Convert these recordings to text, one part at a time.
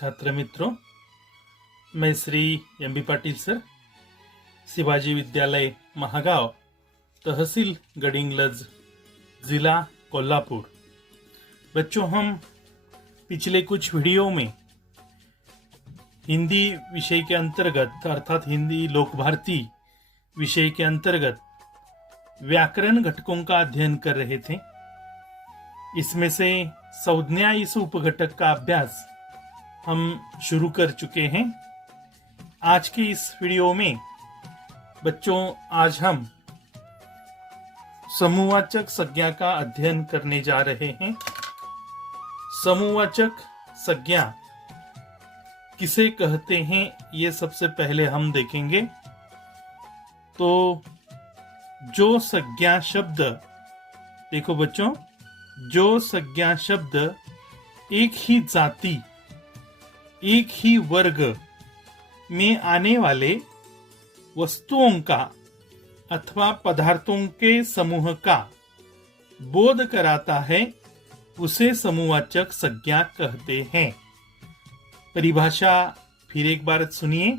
छात्र मित्रों, मैं श्री एम.बी. पाटिल सर, शिवाजी विद्यालय महागाव, तहसील गडिंग्लज, जिला कोल्हापुर। बच्चों, हम पिछले कुछ वीडियो में हिंदी विषय के अंतर्गत अर्थात हिंदी लोक भारती विषय के अंतर्गत व्याकरण घटकों का अध्ययन कर रहे थे। इसमें से संज्ञा इस उपघटक का अभ्यास हम शुरू कर चुके हैं। आज के इस वीडियो में बच्चों, आज हम समूहवाचक संज्ञा का अध्ययन करने जा रहे हैं। समूहवाचक संज्ञा किसे कहते हैं, ये सबसे पहले हम देखेंगे। तो जो संज्ञा शब्द, देखो बच्चों, जो संज्ञा शब्द एक ही जाति, एक ही वर्ग में आने वाले वस्तुओं का अथवा पदार्थों के समूह का बोध कराता है, उसे समूहवाचक संज्ञा कहते हैं। परिभाषा फिर एक बार सुनिए।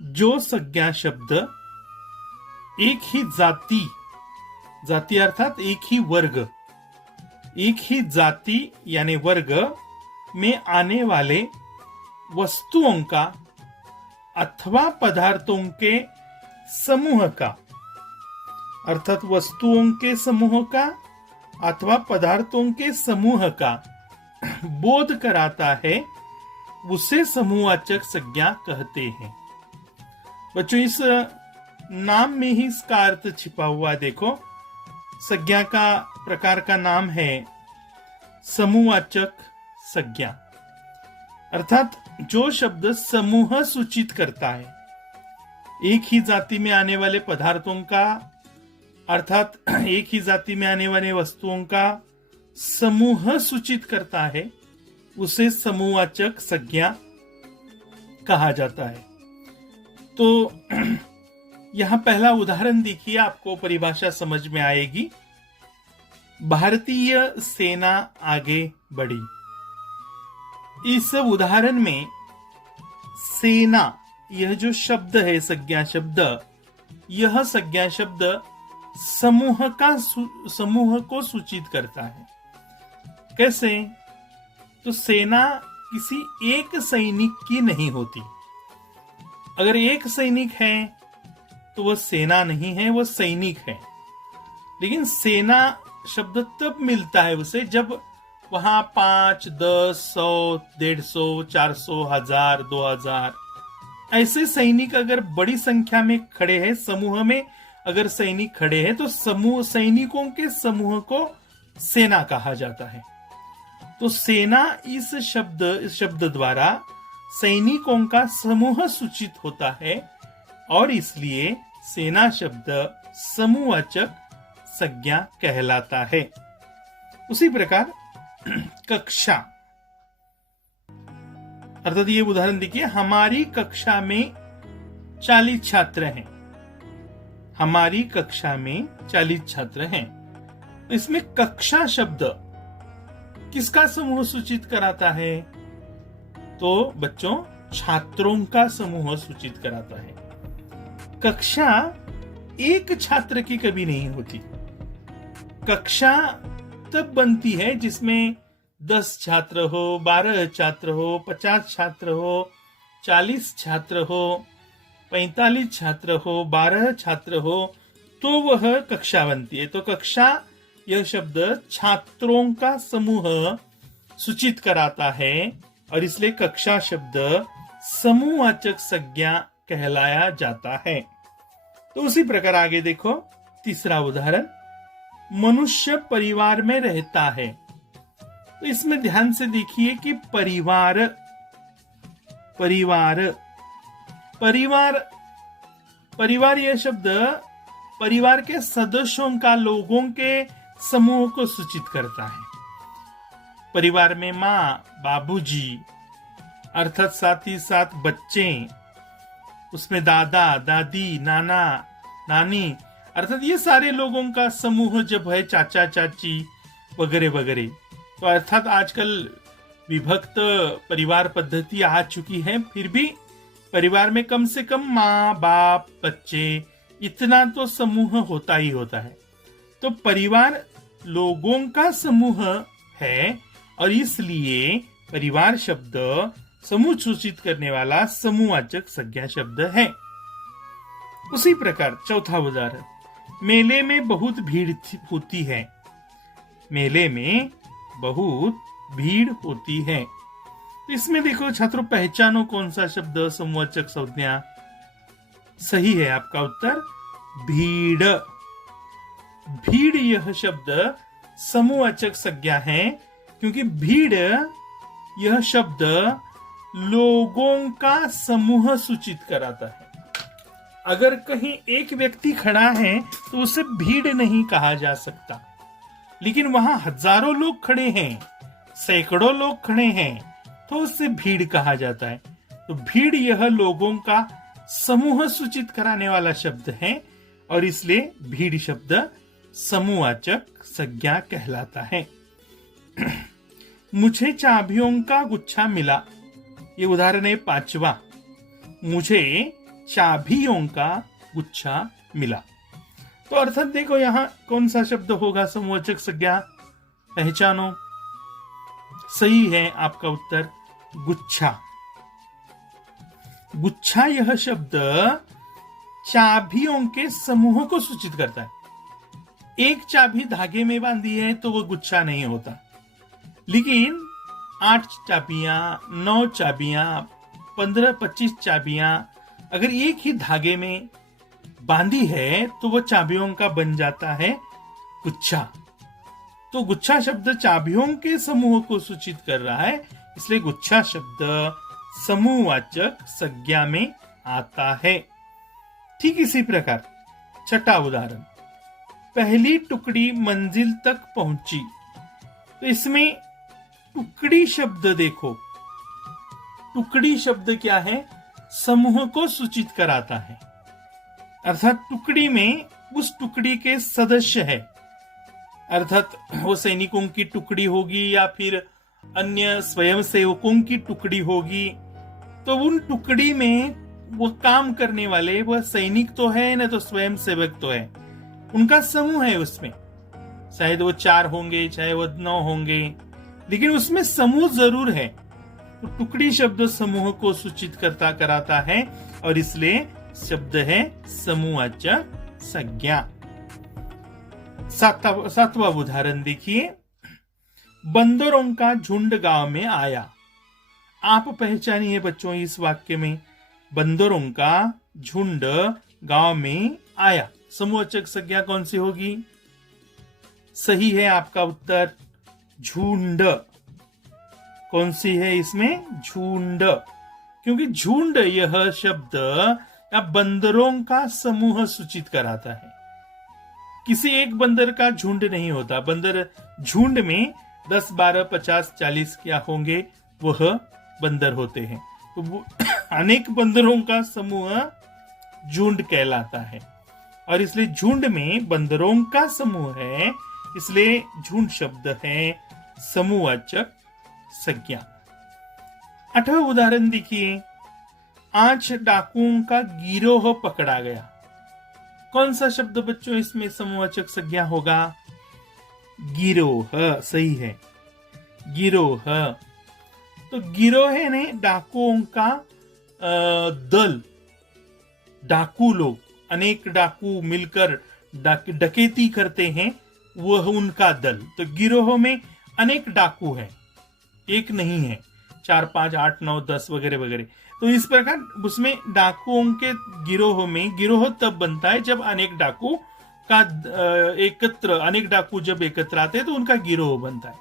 जो संज्ञा शब्द एक ही जाति, जाति अर्थात एक ही वर्ग, एक ही जाति यानी वर्ग में आने वाले वस्तुओं का अथवा पदार्थों के समूह का, अर्थात वस्तुओं के समूह का अथवा पदार्थों के समूह का बोध कराता है, उसे समूहवाचक संज्ञा कहते हैं। बच्चों, इस नाम में ही इसका अर्थ छिपा हुआ। देखो, संज्ञा का प्रकार का नाम है समूहवाचक संज्ञा, अर्थात जो शब्द समूह सूचित करता है। एक ही जाति में आने वाले पदार्थों का अर्थात एक ही जाति में आने वाले वस्तुओं का समूह सूचित करता है, उसे समूहवाचक संज्ञा कहा जाता है। तो यहां पहला उदाहरण देखिए, आपको परिभाषा समझ में आएगी। भारतीय सेना आगे बढ़ी। इस उदाहरण में सेना, यह जो शब्द है संज्ञा शब्द, यह संज्ञा शब्द समूह को सूचित करता है। कैसे? तो सेना किसी एक सैनिक की नहीं होती। अगर एक सैनिक है तो वह सेना नहीं है, वह सैनिक है। लेकिन सेना शब्द तब मिलता है उसे जब वहां 5, 10, 100, 150, 400, 1000, 2000 ऐसे सैनिक अगर बड़ी संख्या में खड़े हैं, समूह में अगर सैनिक खड़े हैं, तो समूह सैनिकों के समूह को सेना कहा जाता है। तो सेना इस शब्द द्वारा सैनिकों का समूह सूचित होता है और इसलिए सेना शब्द समूहवाचक संज्ञा कहलाता है। उसी प्रकार कक्षा, अर्थात ये उदाहरण देखिए, हमारी कक्षा में 40 छात्र हैं। हमारी कक्षा में 40 छात्र हैं। इसमें कक्षा शब्द किसका समूह सूचित कराता है? तो बच्चों, छात्रों का समूह सूचित कराता है। कक्षा एक छात्र की कभी नहीं होती। कक्षा तब बनती है जिसमें 10 छात्र हो, 12 छात्र हो, 50 छात्र हो, 40 छात्र हो, 45 छात्र हो, 12 छात्र हो, तो वह कक्षा बनती है। तो कक्षा, यह शब्द छात्रों का समूह सूचित कराता है और इसलिए कक्षा शब्द समूहवाचक संज्ञा कहलाया जाता है। तो उसी प्रकार आगे देखो, तीसरा उदाहरण, मनुष्य परिवार में रहता है। तो इसमें ध्यान से देखिए कि परिवार यह शब्द परिवार के सदस्यों का, लोगों के समूह को सूचित करता है। परिवार में माँ, बाबूजी, अर्थात साथ ही साथ बच्चे, उसमें दादा, दादी, नाना, नानी, अर्थात ये सारे लोगों का समूह जब है, चाचा, चाची वगैरह वगैरह। तो अर्थात आजकल विभक्त परिवार पद्धति आ चुकी है, फिर भी परिवार में कम से कम माँ बाप बच्चे इतना तो समूह होता ही होता है। तो परिवार लोगों का समूह है और इसलिए परिवार शब्द समूह सूचित करने वाला समूहवाचक संज्ञा शब्द है। उसी प्रकार चौथा उदाहरण, मेले में बहुत भीड़ होती है। मेले में बहुत भीड़ होती है। तो इसमें देखो छात्रों, पहचानो कौन सा शब्द समूहवाचक संज्ञा। सही है आपका उत्तर भीड़। भीड़ यह शब्द समूहवाचक संज्ञा है, क्योंकि भीड़ यह शब्द लोगों का समूह सूचित कराता है। अगर कहीं एक व्यक्ति खड़ा है तो उसे भीड़ नहीं कहा जा सकता, लेकिन वहां हजारों लोग खड़े हैं, सैकड़ों लोग खड़े हैं, तो उसे भीड़ कहा जाता है। तो भीड़ यह लोगों का समूह सूचित कराने वाला शब्द है और इसलिए भीड़ शब्द समूहवाचक संज्ञा कहलाता है। मुझे चाबियों का गुच्छा मिला, ये उदाहरण है 5वां। मुझे चाबियों का गुच्छा मिला। तो अर्थात देखो यहां कौन सा शब्द होगा समूहवाचक संज्ञा, पहचानो। सही है आपका उत्तर गुच्छा। गुच्छा यह शब्द चाबियों के समूह को सूचित करता है। एक चाबी धागे में बांधी है तो वो गुच्छा नहीं होता, लेकिन 8 चाबियां, 9 चाबियां, 15-25 चाबियां अगर एक ही धागे में बांधी है तो वो चाबियों का बन जाता है गुच्छा। तो गुच्छा शब्द चाबियों के समूह को सूचित कर रहा है, इसलिए गुच्छा शब्द समूहवाचक संज्ञा में आता है। ठीक इसी प्रकार छठा उदाहरण, पहली टुकड़ी मंजिल तक पहुंची। तो इसमें टुकड़ी शब्द देखो, टुकड़ी शब्द क्या है, समूह को सूचित कराता है। अर्थात टुकड़ी में उस टुकड़ी के सदस्य है, अर्थात वो सैनिकों की टुकड़ी होगी या फिर अन्य स्वयंसेवकों की टुकड़ी होगी। तो उन टुकड़ी में वो काम करने वाले वह सैनिक तो है ना, तो स्वयंसेवक तो है, उनका समूह है उसमें। शायद वो 4 होंगे, चाहे वो 9 होंगे, लेकिन उसमें समूह जरूर है। तो टुकड़ी शब्द समूह को सूचित कराता है और इसलिए शब्द है समूहवाचक संज्ञा। 7वां उदाहरण देखिए, बंदरों का झुंड गांव में आया। आप पहचानिए बच्चों इस वाक्य में, बंदरों का झुंड गांव में आया, समूहवाचक संज्ञा कौन सी होगी? सही है आपका उत्तर झुंड। कौन सी है इसमें? झुंड, क्योंकि झुंड यह शब्द या बंदरों का समूह सूचित कराता है। किसी एक बंदर का झुंड नहीं होता, बंदर झुंड में 10, 12, 50, 40 क्या होंगे, वह बंदर होते हैं। तो अनेक बंदरों का समूह झुंड कहलाता है और इसलिए झुंड में बंदरों का समूह है, इसलिए झुंड शब्द है समूहवाचक संज्ञा। 8वां उदाहरण देखिए, 8 डाकुओं का गिरोह पकड़ा गया। कौन सा शब्द बच्चों इसमें समूहवाचक संज्ञा होगा? गिरोह, सही है गिरोह। तो गिरोह है ने डाकुओं का दल, डाकू लोग, अनेक डाकू मिलकर डकैती करते हैं, वह उनका दल। तो गिरोह में अनेक डाकू हैं, एक नहीं है, 4, 5, 8, 9, 10 वगैरह वगैरह। तो इस प्रकार उसमें डाकुओं के गिरोह में, गिरोह तब बनता है जब अनेक डाकू का अनेक डाकू जब एकत्र आते हैं तो उनका गिरोह बनता है।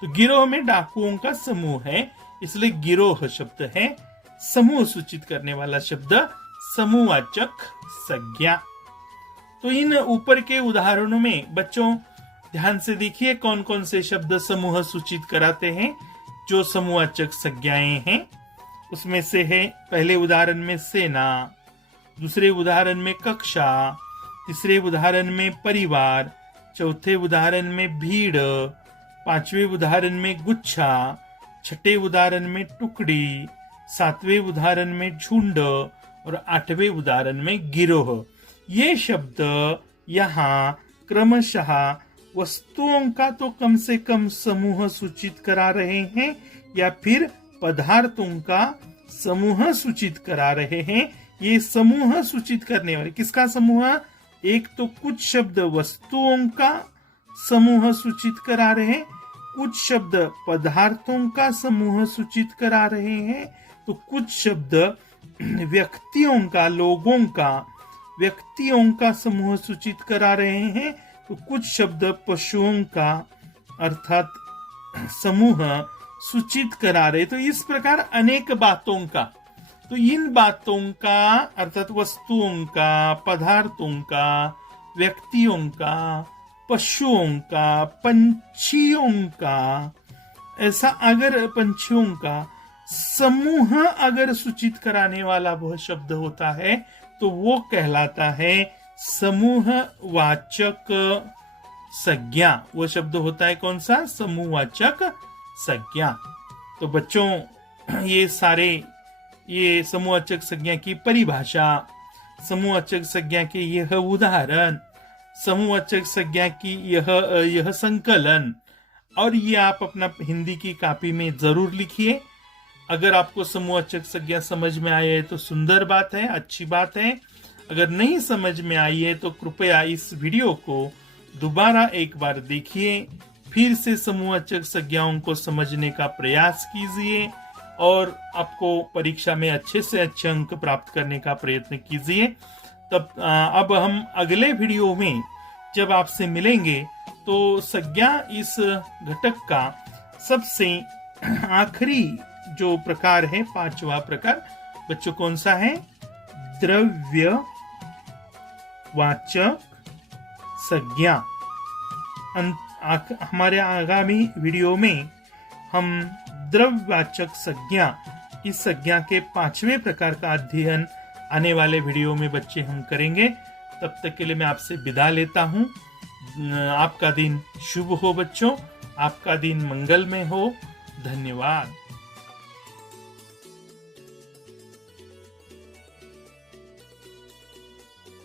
तो गिरोह में डाकुओं का समूह है, इसलिए गिरोह शब्द है समूह सूचित करने वाला शब्द, समूहवाचक संज्ञा। तो इन ऊपर के उदाहरणों में बच्चों ध्यान से देखिए कौन कौन से शब्द समूह सूचित कराते हैं, जो समूहवाचक संज्ञाएं हैं। उसमें से है पहले उदाहरण में सेना, दूसरे उदाहरण में कक्षा, तीसरे उदाहरण में परिवार, चौथे उदाहरण में भीड़, 5वें उदाहरण में गुच्छा, छठे उदाहरण में टुकड़ी, सातवें उदाहरण में झुंड और आठवें उदाहरण में गिरोह। ये शब्द यहाँ क्रमशः वस्तुओं का तो कम से कम समूह सूचित करा रहे हैं या फिर पदार्थों का समूह सूचित करा रहे हैं। ये समूह सूचित करने वाले किसका समूह? एक तो कुछ शब्द वस्तुओं का समूह सूचित करा रहे हैं, कुछ शब्द पदार्थों का समूह सूचित करा रहे हैं, तो कुछ शब्द व्यक्तियों का, लोगों का, व्यक्तियों का समूह सूचित करा रहे हैं, तो कुछ शब्द पशुओं का अर्थात समूह सूचित करा रहे। तो इस प्रकार अनेक बातों का, तो इन बातों का अर्थात वस्तुओं का, पदार्थों का, व्यक्तियों का, पशुओं का, पंछियों का, ऐसा अगर पंछियों का समूह अगर सूचित कराने वाला वह शब्द होता है तो वो कहलाता है समूहवाचक संज्ञा। वो शब्द होता है कौन सा? समूहवाचक संज्ञा। तो बच्चों ये समूहवाचक संज्ञा की परिभाषा, समूहवाचक संज्ञा के यह उदाहरण, समूहवाचक संज्ञा की यह संकलन, और ये आप अपना हिंदी की कॉपी में जरूर लिखिए। अगर आपको समूहवाचक संज्ञा समझ में आया है तो सुंदर बात है, अच्छी बात है। अगर नहीं समझ में आई है तो कृपया इस वीडियो को दोबारा एक बार देखिए, फिर से समूहवाचक संज्ञाओं को समझने का प्रयास कीजिए और आपको परीक्षा में अच्छे से अच्छे अंक प्राप्त करने का प्रयत्न कीजिए। तब अब हम अगले वीडियो में जब आपसे मिलेंगे तो संज्ञा इस घटक का सबसे आखिरी जो प्रकार है, पांचवा प्रकार बच्चों कौन सा है? द्रव्यवाचक संज्ञा। हमारे आगामी वीडियो में हम द्रव्यवाचक संज्ञा, इस संज्ञा के पांचवें प्रकार का अध्ययन आने वाले वीडियो में बच्चे हम करेंगे। तब तक के लिए मैं आपसे विदा लेता हूँ। आपका दिन शुभ हो बच्चों, आपका दिन मंगलमय हो। धन्यवाद।